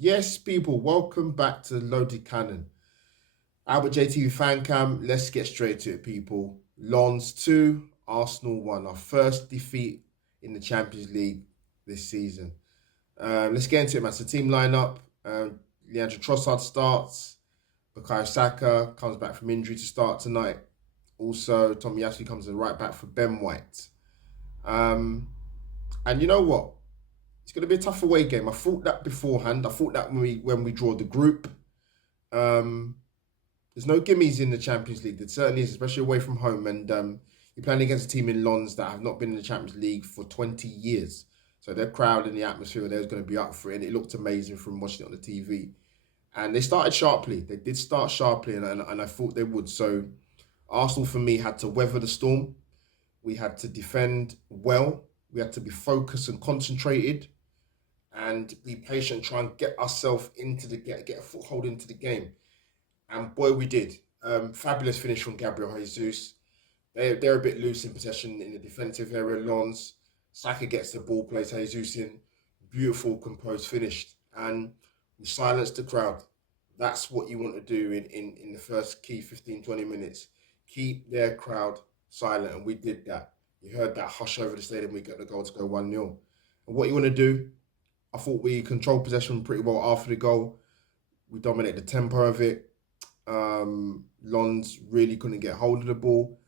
Yes, people, welcome back to Loaded Cannon. Albert JTV fan cam. Let's get straight to it, people. Lons 2, Arsenal 1. Our first defeat in the Champions League this season. Let's get into it, man. So, team lineup. Leandro Trossard starts. Bukayo Saka comes back from injury to start tonight. Also, Tomiyasu comes in right back for Ben White. Um, and you know what? It's going to be a tough away game. I thought that beforehand. I thought that when we draw the group. Um, there's no gimmies in the Champions League. There certainly is, especially away from home. And you're playing against a team in Lons that have not been in the Champions League for 20 years. So their crowd and the atmosphere there is going to be up for it. And it looked amazing from watching it on the TV. And they started sharply. They did start sharply, and I thought they would. So Arsenal, for me, had to weather the storm. We had to defend well. We had to be focused and concentrated and be patient, try and get ourselves into get a foothold into the game. And boy, we did. Fabulous finish from Gabriel Jesus. They're a bit loose in possession in the defensive area. Lons, Saka gets the ball, plays Jesus in. Beautiful, composed finish. And we silenced the crowd. That's what you want to do in the first key 15, 20 minutes. Keep their crowd silent. And we did that. You heard that hush over the stadium. We got the goal to go 1-0. And what you want to do, I thought we controlled possession pretty well after the goal. We dominated the tempo of it. Lons really couldn't get hold of the ball.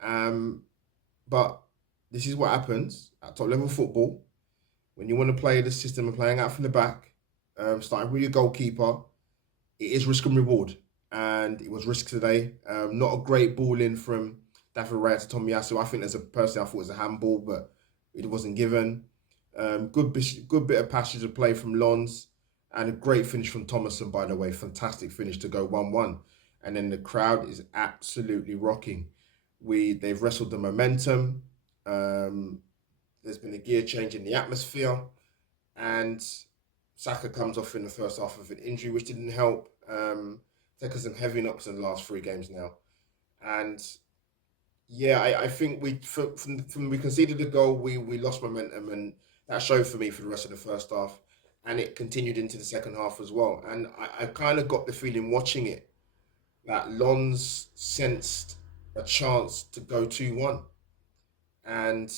But this is what happens at top level football. When you want to play the system of playing out from the back, starting with your goalkeeper, it is risk and reward. And it was risk today. Not a great ball in from David Raya to Tomiyasu. I think as a person, I thought it was a handball, but it wasn't given. Good bit of passage of play from Lons. And a great finish from Thomason, by the way. Fantastic finish to go 1-1. And then the crowd is absolutely rocking. They've wrestled the momentum. There's been a gear change in the atmosphere. And Saka comes off in the first half of an injury, which didn't help. Taking some heavy knocks in the last 3 games now. And yeah, I think from we conceded the goal, we lost momentum, and that showed for me for the rest of the first half, and it continued into the second half as well. And I kind of got the feeling watching it that Lons sensed a chance to go 2-1, and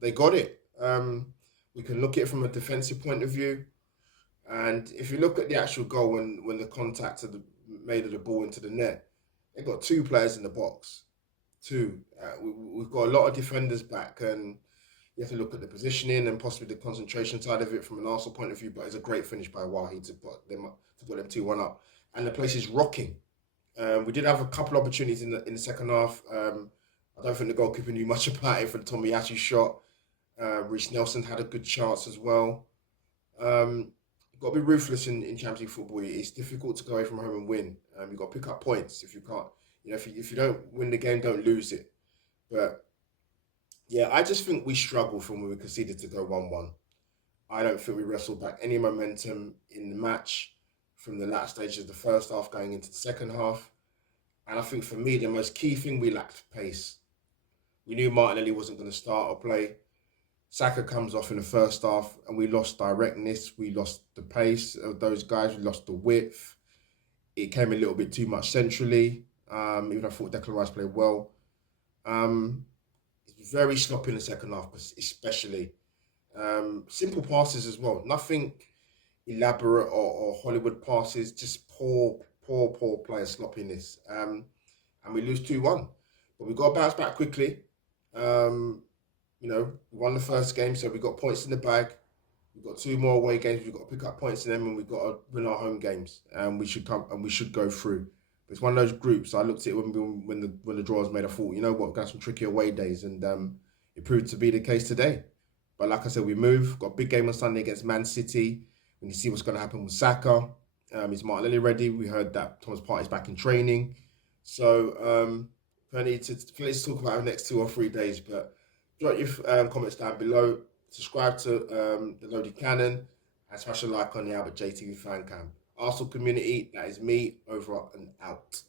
they got it. We can look at it from a defensive point of view, and if you look at the actual goal when the contact of the made of the ball into the net, they got two players in the box. Two. We've got a lot of defenders back, and you have to look at the positioning and possibly the concentration side of it from an Arsenal point of view. But it's a great finish by Wahi to put them 2-1 up, and the place is rocking. We did have a couple of opportunities in the second half. I don't think the goalkeeper knew much about it for the Tomiyasu shot. Reece Nelson had a good chance as well. You've got to be ruthless in Champions League football. It's difficult to go away from home and win. You've got to pick up points if you can't. If you don't win the game, don't lose it. But yeah, I just think we struggled from when we conceded to go 1-1. I don't think we wrestled back any momentum in the match from the latter stages of the first half going into the second half. And I think for me, the most key thing, we lacked pace. We knew Martinelli wasn't going to start or play. Saka comes off in the first half, and we lost directness. We lost the pace of those guys. We lost the width. It came a little bit too much centrally. Even though I thought Declan Rice played well. It's very sloppy in the second half, especially. Simple passes as well. Nothing elaborate or Hollywood passes. Just poor player sloppiness. And we lose 2-1. But we got to bounce back quickly. We won the first game, so we got points in the bag. We've got 2 more away games. We've got to pick up points in them, and we've got to win our home games. And we should go through. But it's one of those groups. I looked at it when the draw was made. I thought, you know what, we've got some tricky away days, and it proved to be the case today. But like I said, we move. Got a big game on Sunday against Man City. We can see what's going to happen with Saka. Is Martinelli ready? We heard that Thomas Partey's back in training. So plenty to talk about in the next 2 or 3 days. But drop your comments down below. Subscribe to the Loaded Cannon and smash a like on the Albert JTV fan cam. Arsenal community, that is me, over and out.